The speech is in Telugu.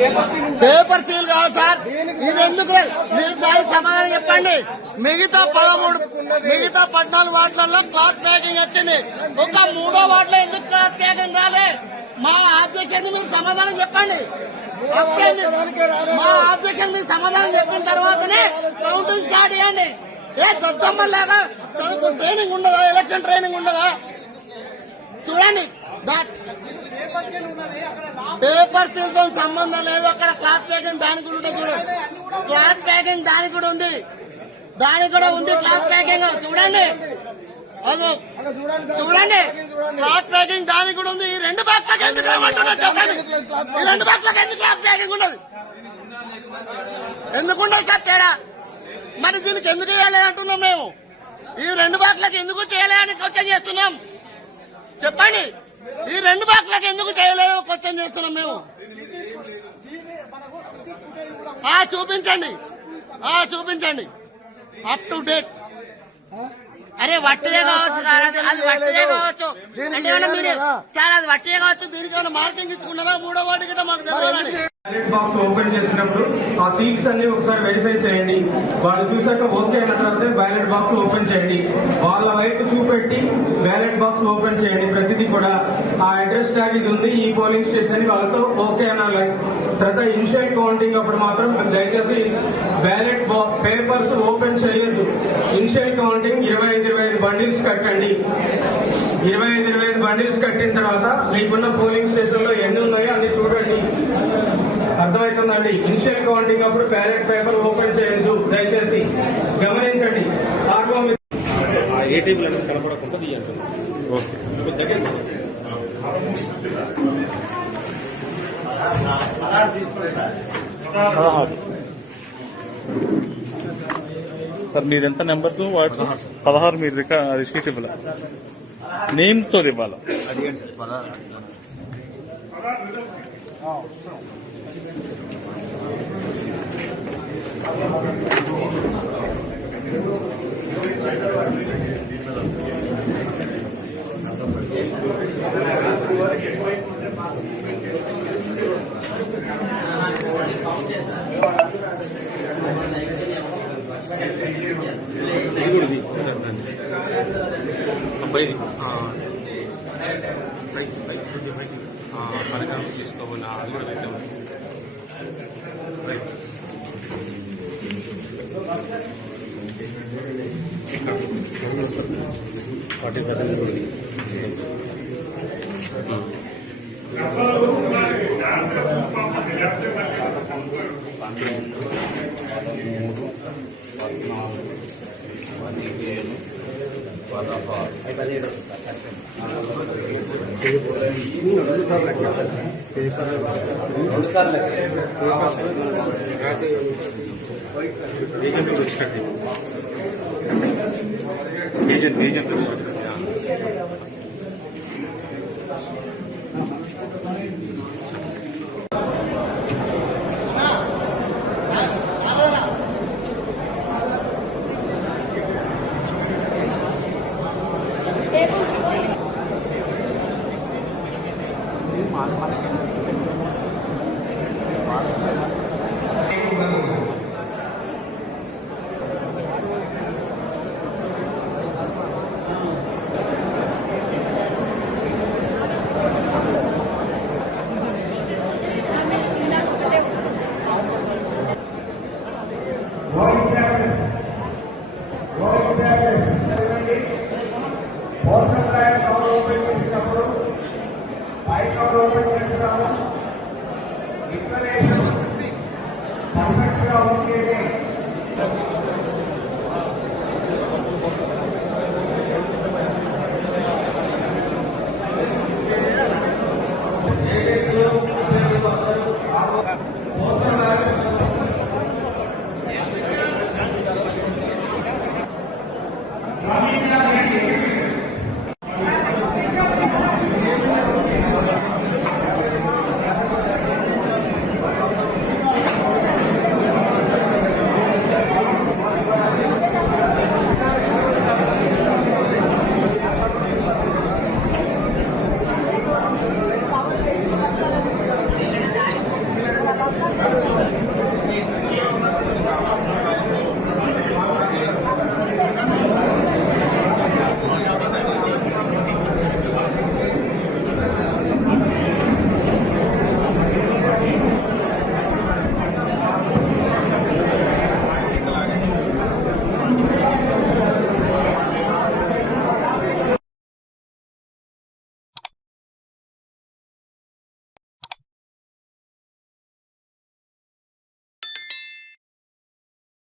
పేపర్ సీల్ కాదు సార్. ఇది ఎందుకు మీరు దానికి సమాధానం చెప్పండి. మిగతా 14 వార్డులలో క్లాత్ ప్యాకింగ్ వచ్చింది. ఒక 3వ వార్డులో ఎందుకు క్లాత్ ప్యాకింగ్ రాలే? మా ఆబ్జెక్షన్ మీరు సమాధానం చెప్పండి. మా ఆబ్జెక్షన్ మీరు సమాధానం చెప్పిన తర్వాతనే కౌంటింగ్ స్టార్ట్ చేయండి. ఏ దద్దమ్మలాగా చదువుకు ట్రైనింగ్ ఉండదా? ఎలక్షన్ ట్రైనింగ్ ఉండదా? చూడండి, పేపర్ సీల్ తో సంబంధం లేదు. అక్కడ క్లాత్ ప్యాకింగ్ దానికి కూడా ఉంటుంది. చూడండి, క్లాత్ ప్యాకింగ్ దానికి కూడా ఉంది. దానికి కూడా ఉంది క్లాత్ ప్యాకింగ్. చూడండి, అది చూడండి, క్లాత్ ప్యాకింగ్ దానికి కూడా ఉంది. ఈ 2 బాక్స్లకు ఎందుకు చెప్పండి. ఈ 2 బాక్స్లకు ఎందుకు క్లాత్ ప్యాకింగ్ ఉండదు? ఎందుకుండదు సార్ తేడా? మరి దీనికి ఎందుకు చేయలేదు అంటున్నాం మేము. ఈ 2 బాక్స్లకు ఎందుకు చేయలేదని క్వశ్చన్ చేస్తున్నాం. చెప్పండి, ఈ 2 బాక్స్లకు ఎందుకు చేయలేదు క్వశ్చన్ చేస్తున్నాం మేము. చూపించండి, చూపించండి అప్ టు డేట్. అరే వట్టిదే కావచ్చు సార్, అది వట్టిదే కావచ్చు. మీరు సార్ అది వట్టిదే కావచ్చు. దీనికైనా మార్కింగ్ ఇచ్చుకున్నారా? 3వ వార్డు గిట్ట మాకు తెలియాలని. బ్యాలెట్ బాక్స్ ఓపెన్ చేసినప్పుడు ఆ సీట్స్ అన్ని ఒకసారి వెరిఫై చేయండి. వాళ్ళు చూసాక ఓకే అయిన తర్వాత బ్యాలెట్ బాక్స్ ఓపెన్ చేయండి. వాళ్ళ వైపు చూపెట్టి బ్యాలెట్ బాక్స్ ఓపెన్ చేయండి. ప్రతిదీ కూడా ఆ అడ్రస్ ట్యాగ్ ఇది ఉంది, ఈ పోలింగ్ స్టేషన్ అని వాళ్ళతో ఓకే అనాలి. తర్వాత ఇనిషియల్ కౌంటింగ్ అప్పుడు మాత్రం దయచేసి బ్యాలెట్ పేపర్స్ ఓపెన్ చేయొద్దు. ఇనిషియల్ కౌంటింగ్ 25 బండిల్స్ కట్టండి. 25 బండిల్స్ కట్టిన తర్వాత మీకున్న పోలింగ్ స్టేషన్ లో ఎన్ని ఉన్నాయో అన్ని చూడండి. అర్థమవుతుందండి. ఇనిషియల్ కౌంటింగ్ అప్పుడు బ్యాలెట్ పేపర్ ఓపెన్ చేయొద్దు. దయచేసి గమనించండి. కనపడకుండా తీయండి. సార్ మీరెంత నెంబర్స్ వాట్స్ 16 మీరు రిసీట్ ఇవ్వాలి, నేమ్ తో ఇవ్వాలి. అబ్బాయి మనగా తీసుకోవాలి. అది కూడా పెట్టాము. ఏజెంట్ ఓపెన్ చేసినప్పుడు పైన ఓపెన్ చేస్తున్నాము. డిక్లరేషన్ పర్ఫెక్ట్ గా ఉంటేనే